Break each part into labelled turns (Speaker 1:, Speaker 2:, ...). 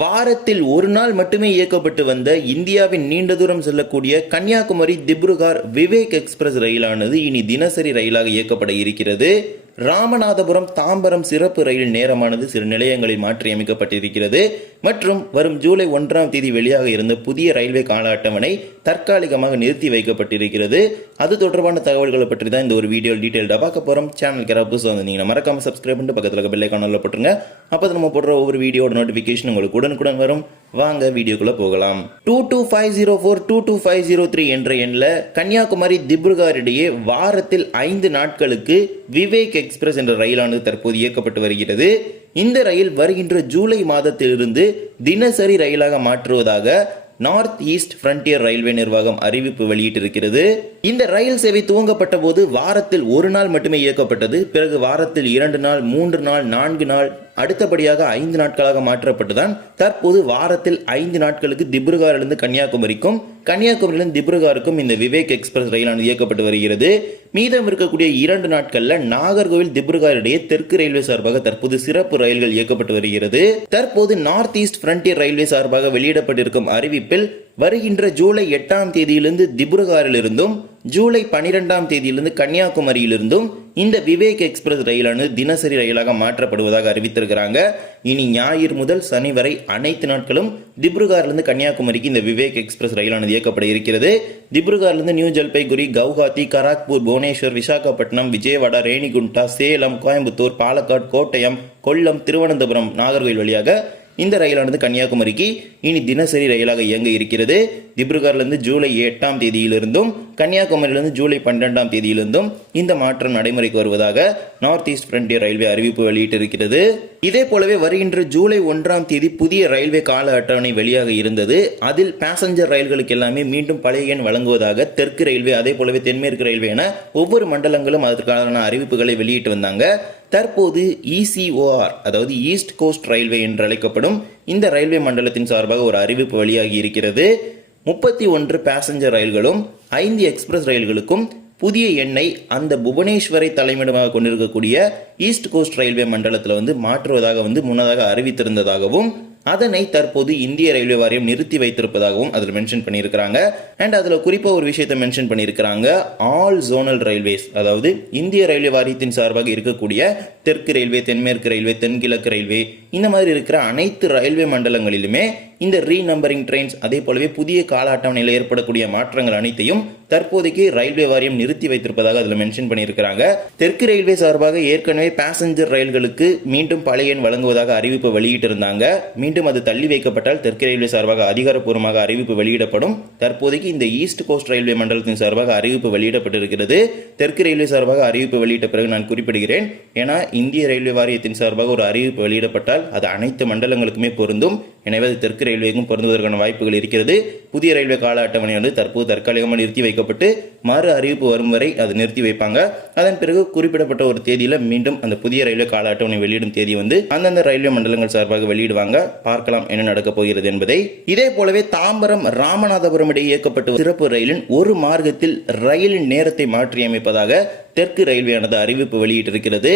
Speaker 1: வாரத்தில் ஒரு நாள் மட்டுமே இயக்கப்பட்டு வந்த இந்தியாவின் நீண்ட தூரம் செல்லக்கூடிய கன்னியாகுமரி திப்ருகார் விவேக் எக்ஸ்பிரஸ் ரயிலானது இனி தினசரி ரயிலாக இயக்கப்பட இருக்கிறது. ராமநாதபுரம் தாம்பரம் சிறப்பு ரயில் நேரமானது சில நிலையங்களில் மாற்றியமைக்கப்பட்டிருக்கிறது. மற்றும் வரும் ஜூலை ஒன்றாம் தேதி வெளியாக இருந்த புதிய ரயில்வே கால அட்டவணை தற்காலிகமாக நிறுத்தி வைக்கப்பட்டிருக்கிறது. அது தொடர்பான தகவல்களை பற்றி தான் இந்த ஒரு வீடியோ டீட்டெயில்டாக பார்க்க போகிறோம் சேனல் யாராவது வந்து வந்தீங்கன்னா மறக்காமல் சப்ஸ்கிரைப் பண்ணிட்டு பக்கத்தில் இருக்க போட்டுருங்க. அப்போ நம்ம போடுற ஒவ்வொரு வீடியோட நோட்டிஃபிகேஷன் உங்களுக்கு உடனுக்குடன் வரும். வாங்க வீடியோக்குள்ள போகலாம். Two two five zero four two two five zero three என்ற எண்ணில் கன்னியாகுமரி திப்ருகார் இடையே வாரத்தில் ஐந்து நாட்களுக்கு விவேக் எக்ஸ்பிரஸ் என்ற ரயிலானது தற்போது இயக்கப்பட்டு வருகிறது. இந்த ரயில் வருகின்ற ஜூலை மாதத்திலிருந்து தினசரி ரயிலாக மாற்றுவதாக நார்த் ஈஸ்ட் ஃப்ரண்டியர் ரயில்வே நிர்வாகம் அறிவிப்பு வெளியிட்டிருக்கிறது. இந்த ரயில் சேவை துவங்கப்பட்ட போது வாரத்தில் ஒரு நாள் மட்டுமே இயக்கப்பட்டது. பிறகு வாரத்தில் இரண்டு நாள் மூன்று நாள் நான்கு நாள் அடுத்தபடியாக ஐந்து நாட்களாக மாற்றப்பட்டுதான் தற்போது வாரத்தில் ஐந்து நாட்களுக்கு திப்ருகாரிலிருந்து கன்னியாகுமரிக்கும் கன்னியாகுமரியிலிருந்து திப்ருகாருக்கும் இந்த விவேக் எக்ஸ்பிரஸ் ரயிலானது இயக்கப்பட்டு வருகிறது. மீதம் இருக்கக்கூடிய இரண்டு நாட்கள்ல நாகர்கோவில் திப்ருகார் இடையே தெற்கு ரயில்வே சார்பாக தற்போது சிறப்பு ரயில்கள் இயக்கப்பட்டு வருகிறது. தற்போது நார்த் ஈஸ்ட் ஃப்ரண்டியர் ரயில்வே சார்பாக வெளியிடப்பட்டிருக்கும் அறிவிப்பில் வருகின்ற ஜூலை எட்டாம் தேதியிலிருந்து திப்ருகாரிலிருந்தும் ஜூலை பனிரெண்டாம் தேதியிலிருந்து கன்னியாகுமரியிலிருந்தும் இந்த விவேக் எக்ஸ்பிரஸ் ரயிலானது தினசரி ரயிலாக மாற்றப்படுவதாக அறிவித்திருக்கிறாங்க. இனி ஞாயிறு முதல் சனி வரை அனைத்து நாட்களும் திப்ருகார்லேருந்து கன்னியாகுமரிக்கு இந்த விவேக் எக்ஸ்பிரஸ் ரயிலானது இயக்கப்பட இருக்கிறது. திப்ருகார்லேருந்து நியூ ஜல்பைகுரி கவுஹாத்தி கராக்பூர் புவனேஸ்வர் விசாகப்பட்டினம் விஜயவாடா ரேணிகுண்டா சேலம் கோயம்புத்தூர் பாலக்காடு கோட்டயம் கொல்லம் திருவனந்தபுரம் நாகர்கோவில் வழியாக இந்த ரயிலானது கன்னியாகுமரிக்கு இனி தினசரி ரயிலாக இயங்க இருக்கிறது. திப்ருகர்லேருந்து ஜூலை எட்டாம் தேதியிலிருந்தும் கன்னியாகுமரியிலிருந்து ஜூலை பன்னெண்டாம் தேதியிலிருந்தும் இந்த மாற்றம் நடைமுறைக்கு வருவதாக நார்த் ஈஸ்ட் ஃப்ரண்டியர் ரயில்வே அறிவிப்பு வெளியிட்டிருக்கிறது. இதே போலவே வருகின்ற ஜூலை ஒன்றாம் தேதி புதிய ரயில்வே கால அட்டவணை வெளியாக இருந்தது. அதில் பேசஞ்சர் ரயில்களுக்கு எல்லாமே மீண்டும் பழைய எண் வழங்குவதாக தெற்கு ரயில்வே அதே போலவே தென்மேற்கு ரயில்வே என ஒவ்வொரு மண்டலங்களும் அதற்கான அறிவிப்புகளை வெளியிட்டு வந்தாங்க. தற்போது இசிஓஆர் அதாவது ஈஸ்ட் கோஸ்ட் ரயில்வே என்று அழைக்கப்படும் இந்த ரயில்வே மண்டலத்தின் சார்பாக ஒரு அறிவிப்பு வெளியாகி இருக்கிறது. முப்பத்தி ஒன்று பேசஞ்சர் ரயில்களும் ஐந்து எக்ஸ்பிரஸ் ரயில்களுக்கும் புதிய எண்ணை அந்த புவனேஸ்வரை தலைமையிடமாக கொண்டிருக்கக்கூடிய ஈஸ்ட் கோஸ்ட் ரயில்வே மண்டலத்தில் வந்து மாற்றுவதாக வந்து முன்னதாக அறிவித்திருந்ததாகவும் அதனை தற்போது இந்திய ரயில்வே வாரியம் நிறுத்தி வைத்திருப்பதாகவும் அதில் மென்ஷன் பண்ணியிருக்கிறாங்க. அண்ட் அதில் குறிப்பாக ஒரு விஷயத்தை மென்ஷன் பண்ணியிருக்கிறாங்க. ஆல் ஜோனல் ரயில்வேஸ் அதாவது இந்திய ரயில்வே வாரியத்தின் சார்பாக இருக்கக்கூடிய தெற்கு ரயில்வே தென்மேற்கு ரயில்வே தென்கிழக்கு ரயில்வே இந்த மாதிரி இருக்கிற அனைத்து ரயில்வே மண்டலங்களிலுமே இந்த ரீநம்பரிங் ட்ரெயின்ஸ் அதே போலவே புதிய கால அட்டவணையில் ஏற்படக்கூடிய மாற்றங்கள் அனைத்தையும் தற்போதைக்கு ரயில்வே வாரியம் நிறுத்தி வைத்திருப்பதாக அதில் மென்ஷன் பண்ணியிருக்கிறாங்க. தெற்கு ரயில்வே சார்பாக ஏற்கனவே பேசஞ்சர் ரயில்களுக்கு மீண்டும் பழைய எண் வழங்குவதாக அறிவிப்பு வெளியிட்டிருந்தாங்க. மீண்டும் அது தள்ளி வைக்கப்பட்டால் தெற்கு ரயில்வே சார்பாக அதிகாரப்பூர்வமாக அறிவிப்பு வெளியிடப்படும். தற்போதைக்கு இந்த ஈஸ்ட் கோஸ்ட் ரயில்வே மண்டலத்தின் சார்பாக அறிவிப்பு வெளியிடப்பட்டிருக்கிறது. தெற்கு ரயில்வே சார்பாக அறிவிப்பு வெளியிட்ட பிறகு நான் குறிப்பிடுகிறேன். ஏன்னா இந்திய ரயில்வே வாரியத்தின் சார்பாக ஒரு அறிவிப்பு வெளியிடப்பட்டால் அது அனைத்து மண்டலங்களுக்குமே பொருந்தும். எனவே அது தெற்கு ரயில்வேக்கும் பொருந்துவதற்கான வாய்ப்புகள் இருக்கிறது. புதிய ரயில்வே கால அட்டவணை வந்து தற்போது தற்காலிகமாக நிறுத்தி வைக்கப்பட்டு மறு அறிவிப்பு வரும் வரை அது நிறுத்தி வைப்பாங்க. அதன் பிறகு குறிப்பிடப்பட்ட ஒரு தேதியில் மீண்டும் அந்த புதிய ரயில்வே கால அட்டவணை வெளியிடும் தேதி வந்து அந்தந்த ரயில்வே மண்டலங்கள் சார்பாக வெளியிடுவாங்க. பார்க்கலாம் என்ன நடக்கப் போகிறது என்பதை. இதே போலவே தாம்பரம் ராமநாதபுரம் இடையே இயக்கப்பட்ட சிறப்பு ரயிலின் ஒரு மார்க்கத்தில் ரயிலின் நேரத்தை மாற்றியமைப்பதாக தெற்கு ரயில்வேயானது அறிவிப்பு வெளியிட்டிருக்கிறது.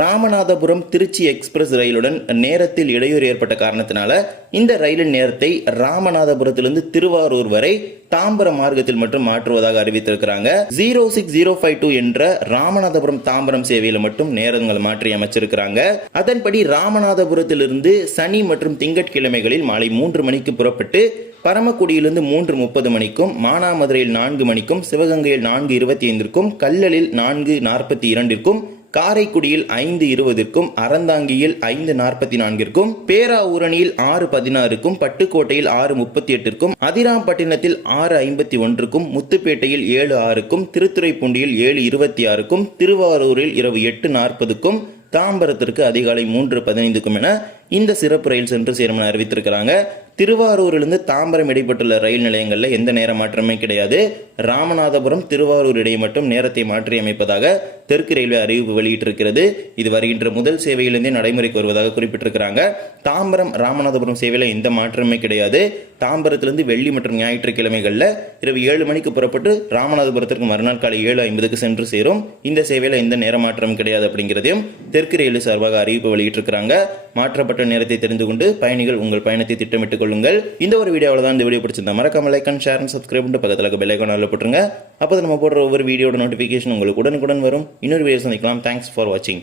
Speaker 1: ராமநாதபுரம் திருச்சி எக்ஸ்பிரஸ் ரயிலுடன் நேரத்தில் இடையூறு ஏற்பட்ட காரணத்தினால இந்த ரயிலின் நேரத்தை ராமநாதபுரத்திலிருந்து திருவாரூர் வரை தாம்பரம் மார்க்கத்தில் மட்டும் மாற்றுவதாக அறிவித்திருக்கிறாங்க. Zero six zero five two என்ற ராமநாதபுரம் தாம்பரம் சேவையில மட்டும் நேரங்கள் மாற்றி அமைச்சிருக்கிறாங்க. அதன்படி ராமநாதபுரத்திலிருந்து சனி மற்றும் திங்கட்கிழமைகளில் மாலை மூன்று மணிக்கு புறப்பட்டு பரமக்குடியிலிருந்து மூன்று முப்பது மணிக்கும் மானாமதுரையில் நான்கு மணிக்கும் சிவகங்கையில் நான்கு இருபத்தி ஐந்திற்கும் கல்லலில் நான்கு நாற்பத்தி இரண்டிற்கும் காரைக்குடியில் ஐந்து இருபதிற்கும் அறந்தாங்கியில் ஐந்து நாற்பத்தி நான்கிற்கும் பேராவூரணியில் ஆறு பதினாறுக்கும் பட்டுக்கோட்டையில் ஆறு முப்பத்தி எட்டிற்கும் அதிராம்பட்டினத்தில் ஆறு ஐம்பத்தி ஒன்றுக்கும் முத்துப்பேட்டையில் ஏழு ஆறுக்கும் திருத்துறைப்பூண்டியில் ஏழு இருபத்தி ஆறுக்கும் திருவாரூரில் இரவு எட்டு நாற்பதுக்கும் தாம்பரத்திற்கு அதிகாலை மூன்று பதினைந்துக்கும் என இந்த சிறப்பு ரயில் சென்று சேரும் என அறிவித்திருக்கிறாங்க. திருவாரூரிலிருந்து தாம்பரம் இடைப்பட்டுள்ள ரயில் நிலையங்களில் எந்த நேர மாற்றமே கிடையாது. ராமநாதபுரம் திருவாரூர் இடையே மட்டும் நேரத்தை மாற்றி அமைப்பதாக தெற்கு ரயில்வே அறிவிப்பு வெளியிட்டிருக்கிறது. இது வருகின்ற முதல் சேவையிலிருந்தே நடைமுறைக்கு வருவதாக குறிப்பிட்டிருக்கிறாங்க. தாம்பரம் ராமநாதபுரம் சேவையில் எந்த மாற்றமே கிடையாது. தாம்பரத்திலிருந்து வெள்ளி மற்றும் ஞாயிற்றுக்கிழமைகளில் இரவு ஏழு மணிக்கு புறப்பட்டு ராமநாதபுரத்திற்கு மறுநாள் காலை ஏழு ஐம்பதுக்கு சென்று சேரும். இந்த சேவையில் எந்த நேர மாற்றமும் கிடையாது அப்படிங்கிறதையும் தெற்கு ரயில்வே சார்பாக அறிவிப்பு வெளியிட்டிருக்கிறாங்க. மாற்றப்பட்ட நேரத்தை தெரிந்து கொண்டு பயணிகள் உங்கள் பயணத்தை திட்டமிட்டுக் கொள்ளுங்கள். இந்த ஒரு வீடியோவில் தான் இந்த வீடியோ பிடிச்சிருந்தா மறக்காம like and share and subscribe பண்ணிட்டு பக்கத்தில் பெல் ஐக்கான் போட்டுருங்க. அப்போ நம்ம போடுற ஒவ்வொரு வீடியோட நோட்டிஃபிகேஷன் உங்களுக்கு உடனுக்குடன் வரும். இன்னொரு வீடியோ சந்திக்கலாம். தேங்க்ஸ் ஃபார் வாட்சிங்